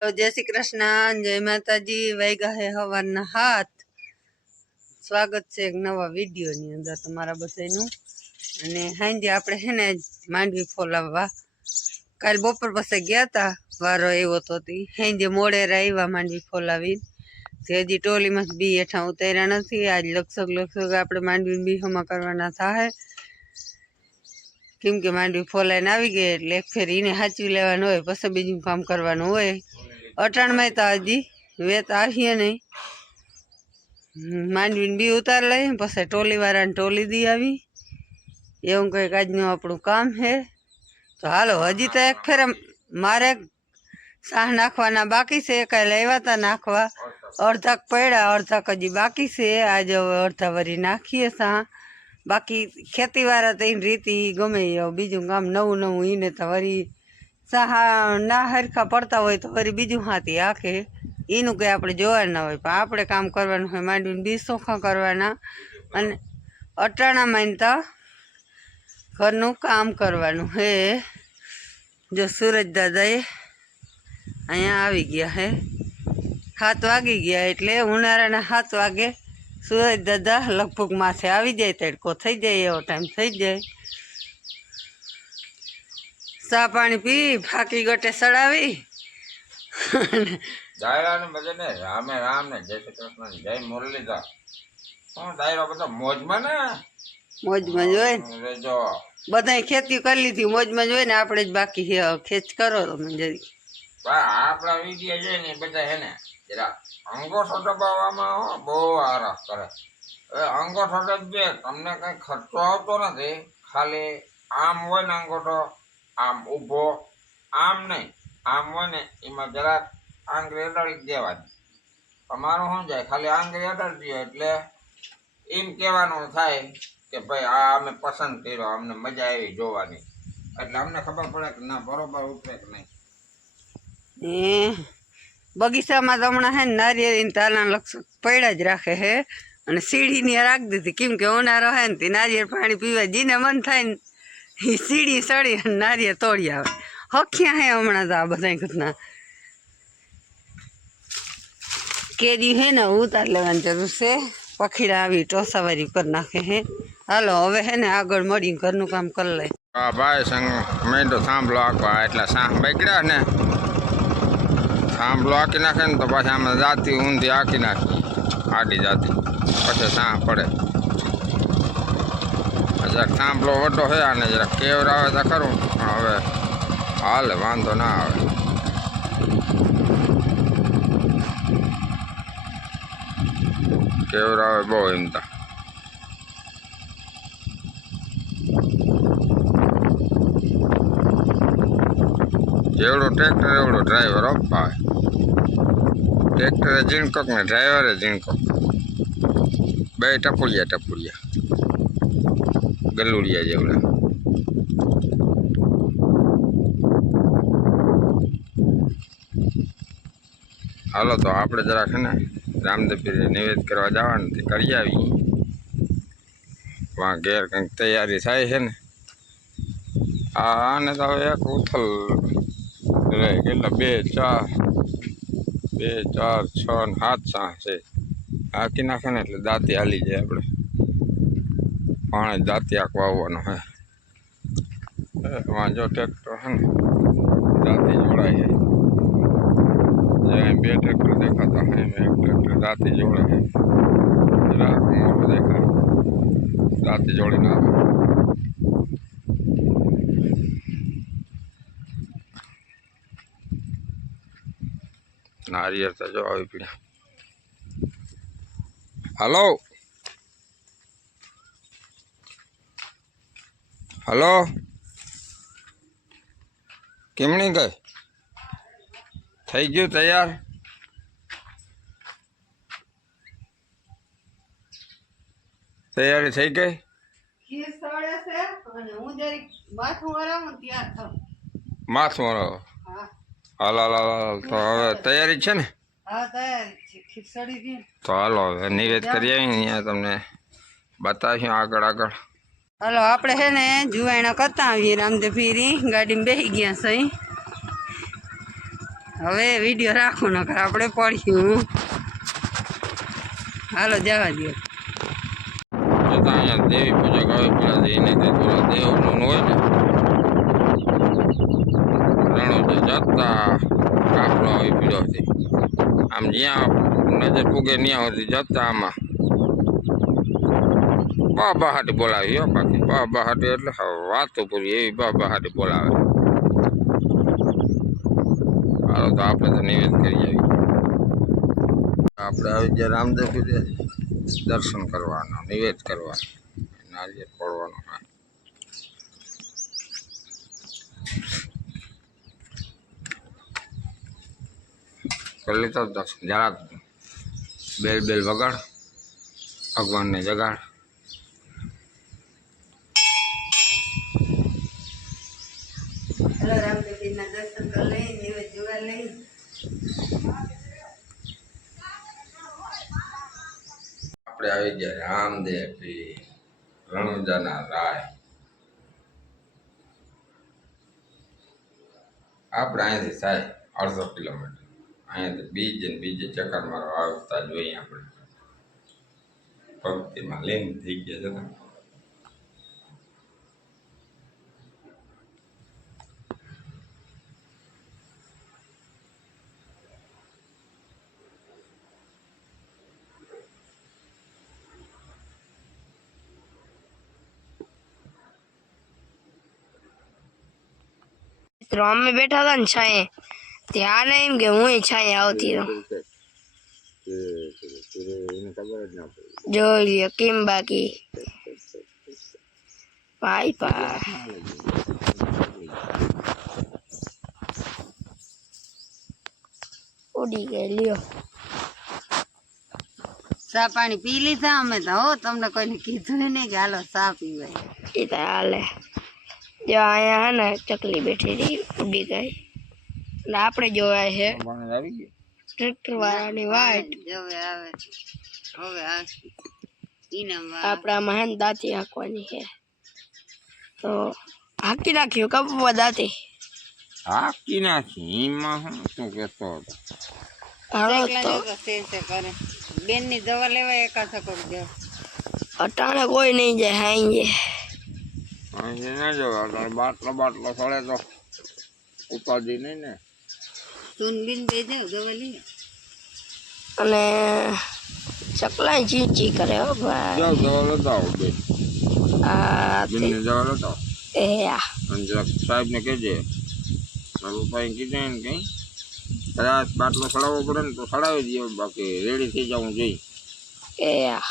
તો જય શ્રી કૃષ્ણ, જય માતાજી. વાગ્યા હે હવારના 7. સ્વાગત છે એક નવા વિડીયોની અંદર તમારા બધાનું. અને સાંજે આપણે હે ને માંડવી ફોલાવવા કાલ બપોર પાસે ગયા હતા, વારો આવ્યો તો સાંજે મોડેરા આવ્યા માંડવી ફોલાવી. હજી ટોલીમાં બી હેઠા ઉતાર્યા નથી. આજ લગભગ આપણે માંડવી બીહોમાં કરવાના થાય, કેમ કે માંડવી ફોલાઈને આવી ગઈ એટલે એક ફેર એને સાચવી લેવાનું હોય, પછી બીજું કામ કરવાનું હોય. અટાણમાં તો હજી વેત આવીએ નહીં. માંડવીને બી ઉતાર લઈ પછી ટોલીવાળાને ટોલી દી આવી. એવું કંઈક આજનું આપણું કામ છે. તો હાલો, હજી તો એક ફેર મારે શાહ નાખવાના બાકી છે. કાંઈ લાવ્યા હતા નાખવા, અડધાક પડ્યા, અડધાક હજી બાકી છે. આજે હવે અડધા વરી નાખીએ શાહ. બાકી ખેતીવાળા તો એની રીતિ ગમે બીજું કામ નવું નવું એને તો વરી સાહા ના હરખા પડતા હોય તો વળી બીજું હાથી આખે એનું કંઈ આપણે જોવાનું ના હોય. પણ આપણે કામ કરવાનું હોય, માંડવીને બી ચોખ્ખા કરવાના અને અટાણામાં તો ઘરનું કામ કરવાનું હે. જો સુરજ દાદાએ અહીંયા આવી ગયા હે. 7 વાગી ગયા એટલે ઉનાળાના 7 વાગે સુરજ દાદા લગભગ માથે આવી જાય, તડકો થઈ જાય એવો ટાઈમ થઈ જાય. ચા પાણી પી ફાકી ગટે સડાવી દાયરા બધાને રામે રામ ને જય શ્રી કૃષ્ણ જય મુરલીધર. દાયરો બધો મોજમાં ને મોજમાં જ હોય ને. જો બધા ખેતી કરી લીધી, મોજમાં જ હોય ને. આપણે જ બાકી છે. ખેચ કરો તમે જરી. આપડા વિડીયો જોઈ ને બધા હે ને જરા અંગોઠો દબાવવામાં બહુ આરામ કરે. હવે અંગોઠો દબે તમને કઈ ખર્ચો આવતો નથી. ખાલી આમ હોય ને અંગોઠો, આમ ઊભો, આમ નહીં, આમ હોય ને એમાં જરાક આંગળી અડાડી દેવાની. તમારું શું જાય, ખાલી આંગળી અડાડી દો એટલે એમ કહેવાનું થાય કે ભાઈ આ અમે પસંદ કર્યો, અમને મજા આવી જોવાની. એટલે અમને ખબર પડે કે ના બરોબર ઉતરે કે નહીં. બગીચામાં તો હમણાં હે ને નારિયેળીને તાલા લક્ષ પડ્યા જ રાખે હે. અને સીડીની રાખી દીધી, કેમ કે ઉનાળો હે ને નારિયેળ પાણી પીવા જીને મન થાય ને એ સીડી સડી અને નારિયેળ તોડી આવે. હખ્યા હે હમણાં તો આ બધા ઘટના. કેરી હે ને ઉતાર લેવાની જરૂર છે. પખીડા આવી ટોસાવારી કરી નાખે હે. હાલો હવે હે ને આગળ મળીને ઘરનું કામ કરી લે. હા ભાઈ સંગ મેંડો થાંભલો આખવા એટલા સાહ બગડ્યા ને, થાંભલો આખી નાખે ને તો પાછી આમાં જાતી ઊંધી આખી નાખી આડી જાતી પછી સાહ પડે. જરાક થાંભલો વડો છે અને જરાક કેવર આવે તો ખરું, પણ હવે હાલે વાંધો ના આવે. કેવર આવે બહુ એમ તો. જેવડો ટ્રેક્ટર એવડો ડ્રાઈવર અપાય. ટ્રેક્ટરે ઝીણકોક ને ડ્રાઈવરે ઝીણકોક, બે ટપુડિયા ગલુડિયા જેવડા. હાલો તો આપણે જરાક છે ને રામદેવપીર નિવેદ કરવા જવાનું કરી આવી. વાં ઘેર કંઈક તૈયારી થાય છે ને. આને તો હવે એક ઉથલ રહે કેટલા 2 4 6 ને 7 સાહ છે. હાકી નાખે ને એટલે દાંતી હાલી જાય. આપણે પાણી દાંતી આંખ વાવવાનો હે. વાં જો ટ્રેક્ટર છે ને દાંતી જોડાય છે. જ્યાં 2 ટ્રેક્ટર દેખાતા હોય એમ એક ટ્રેક્ટર દાંતી જોડાય છે. જરાક મોટું દેખાય, દાંતી જોડીને આવે. નારિયેળ તો જો આવી પડ્યા. હલો હલો કેમણી ગઈ થઈ ગયું તૈયાર? તૈયારી થઈ ગઈ? માથું વળાવો. હાલ હાલ હાલ તો હવે તૈયારી છે ને? તો હાલો હવે નિવેદ કરી આવી અહીંયા તમને બતાવીશું આગળ આગળ. હાલો આપણે છે ને જુવાણા કરતા આવીએ. રામદેવ પીરી ગાડીમાં બેસી ગયા સહી. હવે વિડીયો રાખો નકર આપણે પડ્યું. હાલો જવા દો. છતાં અહીંયા દેવી પૂજક આવી પડ્યા છે એને કંઈ થોડા દેવનું હોય ને રણોજે જતા કાફલો આવી પડ્યો છે. આમ જ્યાં નજર પૂગે ત્યાં સુધી જતા આમાં બાબા હાટી બોલાવી હો. બાકી બાબા હાટી એટલે વાતો પૂરી એવી બાબા હાટી બોલાવે. હાલો તો આપણે તો નિવેદ કરી આવી. આપણે આવી ગયા રામદેવ પીરે દર્શન કરવાનો, નિવેદ કરવાનો, નારિયેળ ફોડવાનો. હા કરી લીધો દર્શન. જરાક બેલ બેલ વગાડ, ભગવાનને જગાડ. હેલો રામદેવજીના દર્શન કરી લઈ, નિવેદ જોવા લઈ. આપણે આવી ગયા રામદેવ પીર રણુજાના રાય. આપણે અહીંયાથી થાય 1.5 કિલોમીટર. અહીંયાથી બીજે ચક્કર મારવા આવતા જોઈએ. આપણે ભક્તિમાં લીન થઈ ગયા છે. મિત્રો અમે બેઠા હતા ને છાંયે, ત્યાં એમ કે હું છાંયે આવતી રહું. જોઈ લ્યો કેમ બાકી ભાઈ પા ઉડી ગઈ. લ્યો ચા પાણી પી લીધા અમે તો. હો તમને કોઈને કીધું નહીં કે હાલો ચા પીવાય. એ તો હાલે. જો અહીંયા હે ને ચકલી બેઠી રહી, ઉડી ગઈ. એટલે આપણે જોવાય છે આવી ગયું. ટ્રેક્ટર વાળાની વાટ. હવે આવે હવે આવશે ઇનામ આપણે આમાં હે ને દાંતી હાંકવાની છે, તો હાંકી નાખ્યું કપવા દાંતી. હાકી નાખી એમાં શું કહેતો હતો. હાલો તો કરે. બેન ની દવા લેવા એકાથા કરી દે. અટાણે કોઈ નહીં જાય હાઈ અહીં ના જવા. બાટલો સળે તો ઉપાધિ નહીં ને. તું બીન બે જાવ દવા લઈ. અને ચકલાઈ ચીચી કરે હો ભાઈ. જાઓ દવા લેતા આવો બેન. આ બેનને દવા લેતા આવો. એ આ અને જરાક સાહેબને કહેજે મારા પપ્પાએ કીધું ને કંઈ કદાચ બાટલો સડાવવો પડે ને તો સડાવી દઈએ. બાકી રેડી થઈ જવું જોઈએ. એ આ